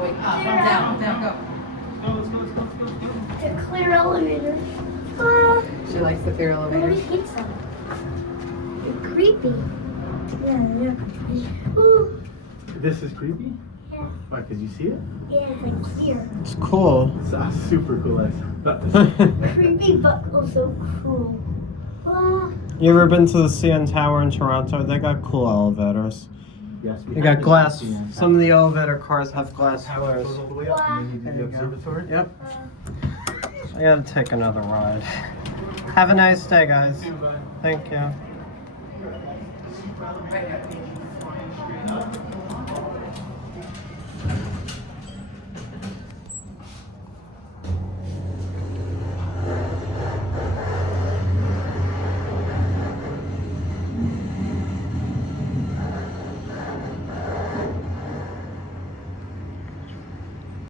Down, go. The clear elevator. She likes the clear Nobody elevator. hates them. They're creepy. Yeah, they're creepy. Ooh. This is creepy? Yeah. Why, because you see it? Yeah, it's like clear. It's cool. It's super cool. I thought this. Creepy, but also cool. You ever been to the CN Tower in Toronto? They got cool elevators. Yes, we They have got glass. been to Some of the elevator cars have glass Tower floors. goes all the way up, and then you do There the you go. observatory. Yep. I gotta take another ride. Have a nice day, guys. Thank you.